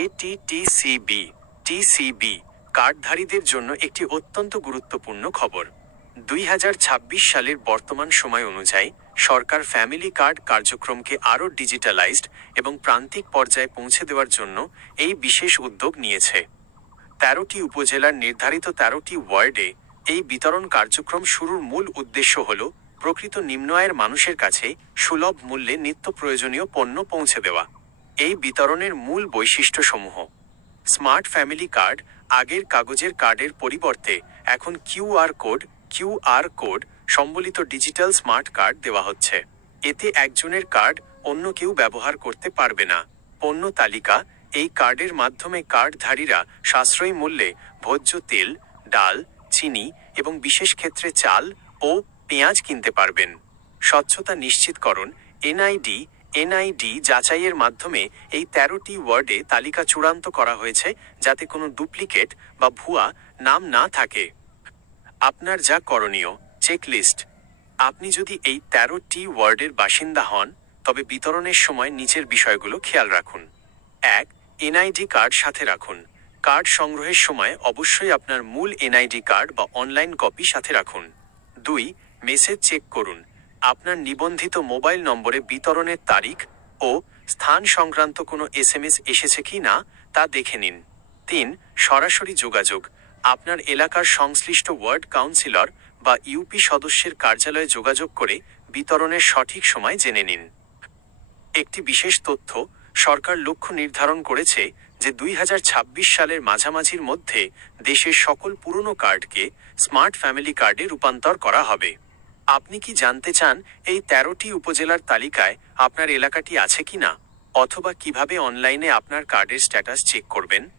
এটিটিসিবি TCB কার্ডধারীদের জন্য একটি অত্যন্ত গুরুত্বপূর্ণ খবর। 2026 সালের বর্তমান সময় অনুযায়ী সরকার ফ্যামিলি কার্ড কার্যক্রমকে আরও ডিজিটালাইজড এবং প্রান্তিক পর্যায়ে পৌঁছে দেওয়ার জন্য এই বিশেষ উদ্যোগ নিয়েছে। 13টি উপজেলার নির্ধারিত 13টি ওয়ার্ডে এই বিতরণ কার্যক্রম শুরুর মূল উদ্দেশ্য হল প্রকৃত নিম্ন আয়ের মানুষের কাছে সুলভ মূল্যে নিত্য প্রয়োজনীয় পণ্য পৌঁছে দেওয়া। এই বিতরণের মূল বৈশিষ্ট্যসমূহ: স্মার্ট ফ্যামিলি কার্ড, আগের কাগজের কার্ডের পরিবর্তে এখন কিউআর কোড সম্বলিত ডিজিটাল স্মার্ট কার্ড দেওয়া হচ্ছে। এতে একজনের কার্ড অন্য কেউ ব্যবহার করতে পারবে না। পণ্য তালিকা: এই কার্ডের মাধ্যমে কার্ডধারীরা সাশ্রয়ী মূল্যে ভোজ্য তেল, ডাল, চিনি এবং বিশেষ ক্ষেত্রে চাল ও পেঁয়াজ কিনতে পারবেন। স্বচ্ছতা নিশ্চিতকরণ: এনআইডি যাচাইয়ের মাধ্যমে এই 13টি ওয়ার্ডে তালিকা চূড়ান্ত করা হয়েছে যাতে কোনো ডুপ্লিকেট বা ভুয়া নাম না থাকে। আপনার যা করণীয়: চেকলিস্ট। আপনি যদি এই 13টি ওয়ার্ডের বাসিন্দা হন তবে বিতরণের সময় নিচের বিষয়গুলো খেয়াল রাখুন। 1. এনআইডি কার্ড সাথে রাখুন। কার্ড সংগ্রহের সময় অবশ্যই আপনার মূল এনআইডি কার্ড বা অনলাইন কপি সাথে রাখুন। 2. মেসেজ চেক করুন। আপনার নিবন্ধিত মোবাইল নম্বরে বিতরণের তারিখ ও স্থান সংক্রান্ত কোনো এসএমএস এসেছে কি না তা দেখে নিন। 3. সরাসরি যোগাযোগ। আপনার এলাকার সংশ্লিষ্ট ওয়ার্ড কাউন্সিলর বা ইউপি সদস্যের কার্যালয়ে যোগাযোগ করে বিতরণের সঠিক সময় জেনে নিন। একটি বিশেষ তথ্য: সরকার লক্ষ্য নির্ধারণ করেছে যে 2026 সালের মাঝামাঝির মধ্যে দেশের সকল পুরনো কার্ডকে স্মার্ট ফ্যামিলি কার্ডে রূপান্তর করা হবে। আপনি কি জানতে চান এই 13টি উপজেলার তালিকায় আপনার এলাকাটি আছে কিনা, অথবা কিভাবে অনলাইনে আপনার কার্ডের স্ট্যাটাস চেক করবেন?